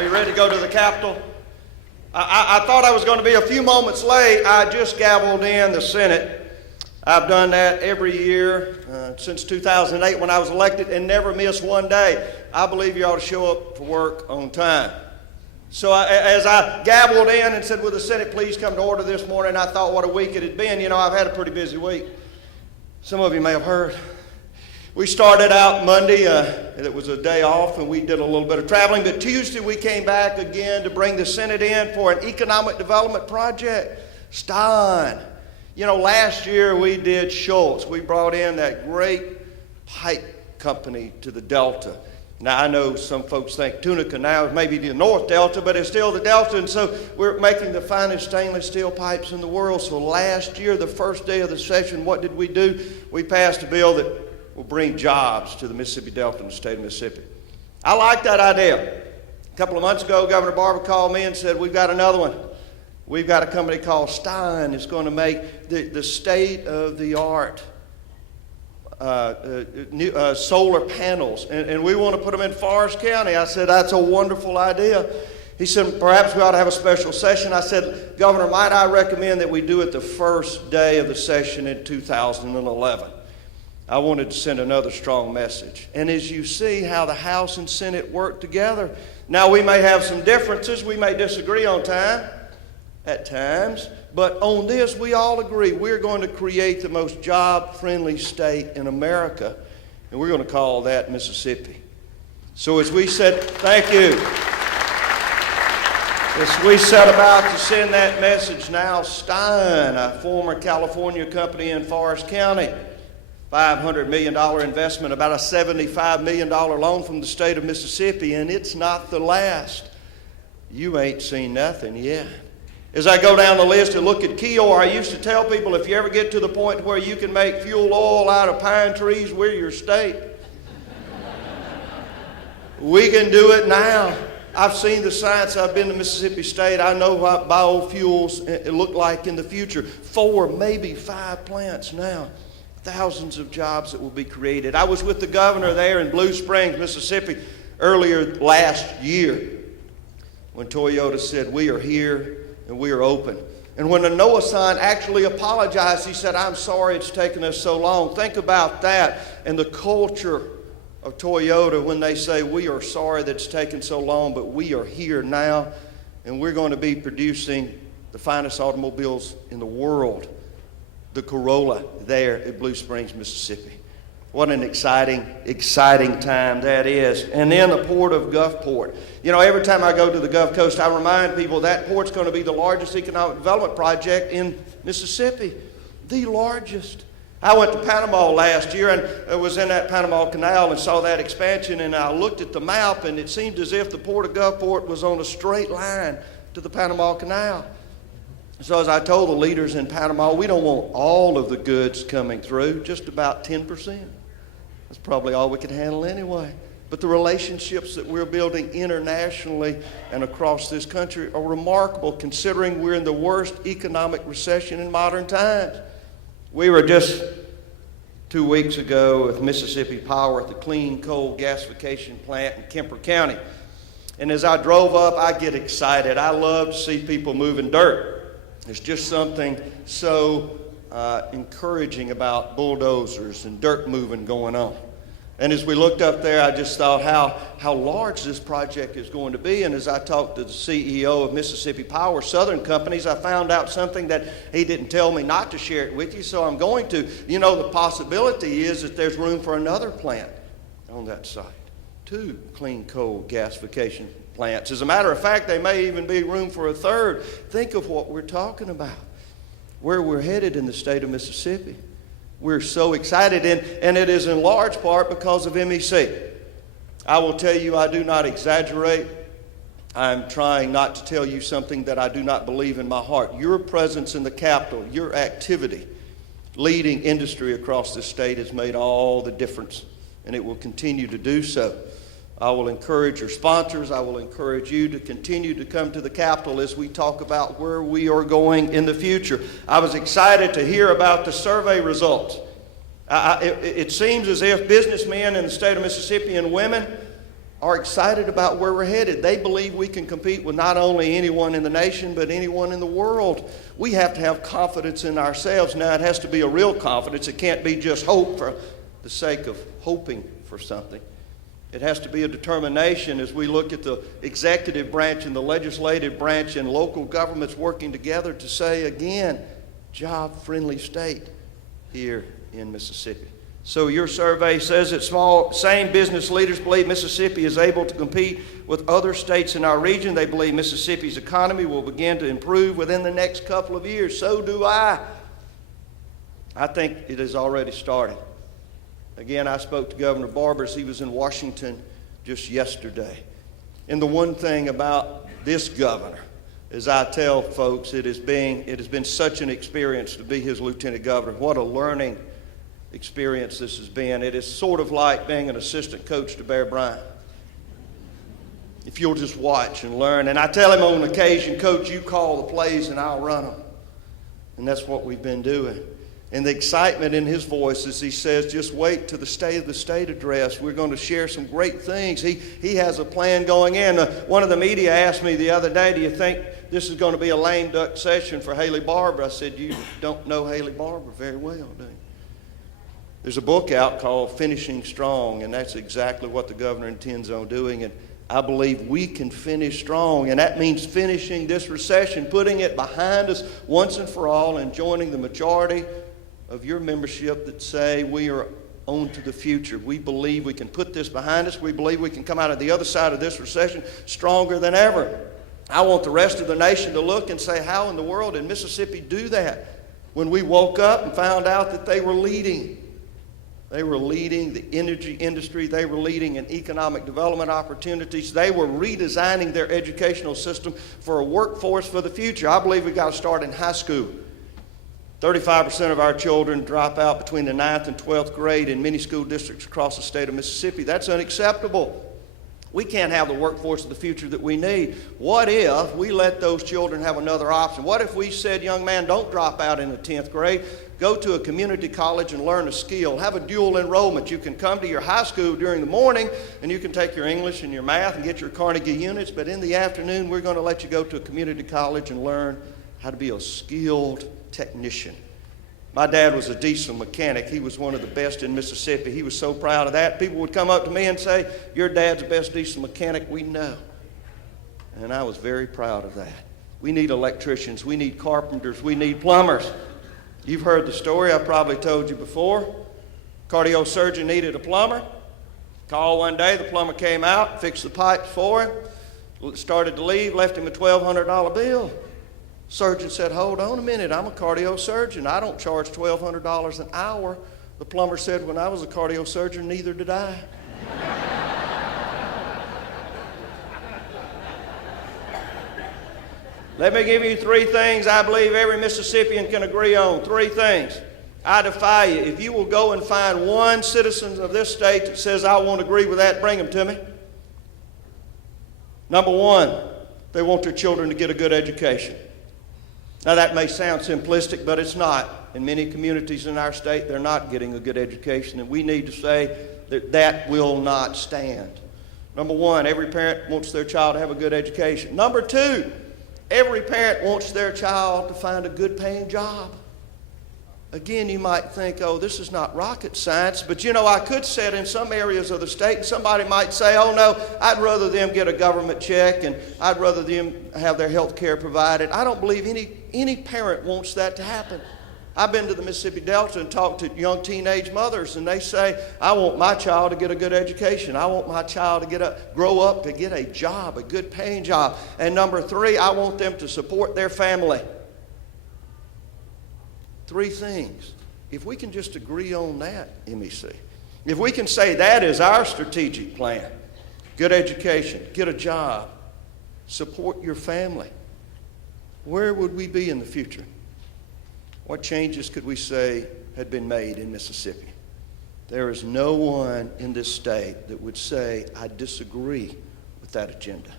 Are you ready to go to the Capitol? I thought I was going to be a few moments late. I just gavelled in the Senate. I've done that every year since 2008 when I was elected and never missed one day. I believe you ought to show up for work on time. So as I gavelled in and said, will the Senate please come to order this morning, I thought what a week it had been. You know, I've had a pretty busy week. Some of you may have heard. We started out Monday, it was a day off, and we did a little bit of traveling. But Tuesday we came back again to bring the Senate in for an economic development project. Stein. You know, last year we did Schultz. We brought in that great pipe company to the Delta. Now, I know some folks think Tunica now is maybe the North Delta, but it's still the Delta, and so we're making the finest stainless steel pipes in the world. So last year, the first day of the session, what did we do? We passed a bill that will bring jobs to the Mississippi Delta and the state of Mississippi. I like that idea. A couple of months ago, Governor Barber called me and said, we've got another one. We've got a company called Stein. It's going to make the state-of-the-art solar panels, and we want to put them in Forest County. I said, that's a wonderful idea. He said, perhaps we ought to have a special session. I said, Governor, might I recommend that we do it the first day of the session in 2011? I wanted to send another strong message. And as you see how the House and Senate work together, now we may have some differences. We may disagree on time at times. But on this, we all agree we're going to create the most job-friendly state in America. And we're going to call that Mississippi. So as we said, thank you. As we set about to send that message now, Stein, a former California company in Forest County, $500 million investment, about a $75 million loan from the state of Mississippi, and it's not the last. You ain't seen nothing yet. As I go down the list and look at Keogh, I used to tell people, if you ever get to the point where you can make fuel oil out of pine trees, we're your state. We can do it now. I've seen the science. I've been to Mississippi State. I know what biofuels look like in the future. 4, maybe 5 plants now. Thousands of jobs that will be created. I was with the governor there in Blue Springs, Mississippi, earlier last year when Toyota said, we are here and we are open. And when the NOAA sign actually apologized, he said, I'm sorry it's taken us so long. Think about that and the culture of Toyota when they say, we are sorry that it's taken so long, but we are here now and we're going to be producing the finest automobiles in the world. The Corolla there at Blue Springs, Mississippi. What an exciting time that is. And then the port of Gulfport. You know, every time I go to the Gulf Coast, I remind people that port's going to be the largest economic development project in Mississippi. The largest. I went to Panama last year and I was in that Panama Canal and saw that expansion, and I looked at the map and it seemed as if the port of Gulfport was on a straight line to the Panama Canal. So as I told the leaders in Panama, we don't want all of the goods coming through, just about 10%. That's probably all we could handle anyway. But the relationships that we're building internationally and across this country are remarkable considering we're in the worst economic recession in modern times. We were just 2 weeks ago with Mississippi Power at the clean coal gasification plant in Kemper County. And as I drove up, I get excited. I love to see people moving dirt. There's just something so encouraging about bulldozers and dirt moving going on. And as we looked up there, I just thought how large this project is going to be. And as I talked to the CEO of Mississippi Power Southern Companies, I found out something that he didn't tell me not to share it with you, so I'm going to. You know, the possibility is that there's room for another plant on that site. 2 clean coal gasification plants. As a matter of fact, there may even be room for a third. Think of what we're talking about, where we're headed in the state of Mississippi. We're so excited, and it is in large part because of MEC. I will tell you, I do not exaggerate. I'm trying not to tell you something that I do not believe in my heart. Your presence in the Capitol, your activity, leading industry across this state has made all the difference, and it will continue to do so. I will encourage your sponsors. I will encourage you to continue to come to the Capitol as we talk about where we are going in the future. I was excited to hear about the survey results. It seems as if businessmen in the state of Mississippi and women are excited about where we're headed. They believe we can compete with not only anyone in the nation, but anyone in the world. We have to have confidence in ourselves. Now, it has to be a real confidence. It can't be just hope for the sake of hoping for something. It has to be a determination as we look at the executive branch and the legislative branch and local governments working together to say, again, job-friendly state here in Mississippi. So your survey says that same business leaders believe Mississippi is able to compete with other states in our region. They believe Mississippi's economy will begin to improve within the next couple of years. So do I. I think it has already started. Again, I spoke to Governor Barber as he was in Washington just yesterday. And the one thing about this governor, as I tell folks, it has been such an experience to be his lieutenant governor. What a learning experience this has been. It is sort of like being an assistant coach to Bear Bryant. If you'll just watch and learn. And I tell him on occasion, Coach, you call the plays and I'll run them. And that's what we've been doing. And the excitement in his voice as he says, just wait till the State of the State address. We're going to share some great things. He has a plan going in. One of the media asked me the other day, do you think this is going to be a lame duck session for Haley Barber? I said, you don't know Haley Barber very well, do you? There's a book out called Finishing Strong, and that's exactly what the governor intends on doing. And I believe we can finish strong, and that means finishing this recession, putting it behind us once and for all, and joining the majority of your membership that say we are on to the future. We believe we can put this behind us. We believe we can come out of the other side of this recession stronger than ever. I want the rest of the nation to look and say, how in the world did Mississippi do that? When we woke up and found out that they were leading. They were leading the energy industry. They were leading in economic development opportunities. They were redesigning their educational system for a workforce for the future. I believe we've got to start in high school. 35% of our children drop out between the 9th and 12th grade in many school districts across the state of Mississippi. That's unacceptable. We can't have the workforce of the future that we need. What if we let those children have another option? What if we said, young man, don't drop out in the 10th grade. Go to a community college and learn a skill. Have a dual enrollment. You can come to your high school during the morning and you can take your English and your math and get your Carnegie units, but in the afternoon we're going to let you go to a community college and learn how to be a skilled technician. My dad was a diesel mechanic. He was one of the best in Mississippi. He was so proud of that. People would come up to me and say, your dad's the best diesel mechanic we know. And I was very proud of that. We need electricians. We need carpenters. We need plumbers. You've heard the story. I probably told you before. Cardio surgeon needed a plumber. Called one day. The plumber came out, fixed the pipes for him, started to leave, left him a $1,200 bill. Surgeon said, hold on a minute, I'm a cardio surgeon. I don't charge $1,200 an hour. The plumber said, when I was a cardio surgeon, neither did I. Let me give you 3 things I believe every Mississippian can agree on. 3 things. I defy you. If you will go and find one citizen of this state that says, I won't agree with that, bring them to me. Number 1, they want their children to get a good education. Now that may sound simplistic, but it's not. In many communities in our state, they're not getting a good education, and we need to say that that will not stand. Number 1, every parent wants their child to have a good education. Number 2, every parent wants their child to find a good paying job. Again, you might think, oh, this is not rocket science, but you know, I could say it in some areas of the state, and somebody might say, oh no, I'd rather them get a government check, and I'd rather them have their health care provided. I don't believe any parent wants that to happen. I've been to the Mississippi Delta and talked to young teenage mothers, and they say, I want my child to get a good education. I want my child to grow up to get a job, a good paying job. And number 3, I want them to support their family. 3 things. If we can just agree on that, MEC, if we can say that is our strategic plan, good education, get a job, support your family, where would we be in the future? What changes could we say had been made in Mississippi? There is no one in this state that would say, I disagree with that agenda.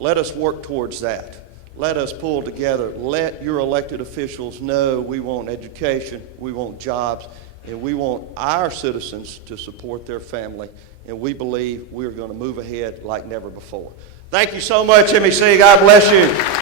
Let us work towards that. Let us pull together. Let your elected officials know we want education, we want jobs, and we want our citizens to support their family and we believe we're going to move ahead like never before. Thank you so much, MEC. God bless you.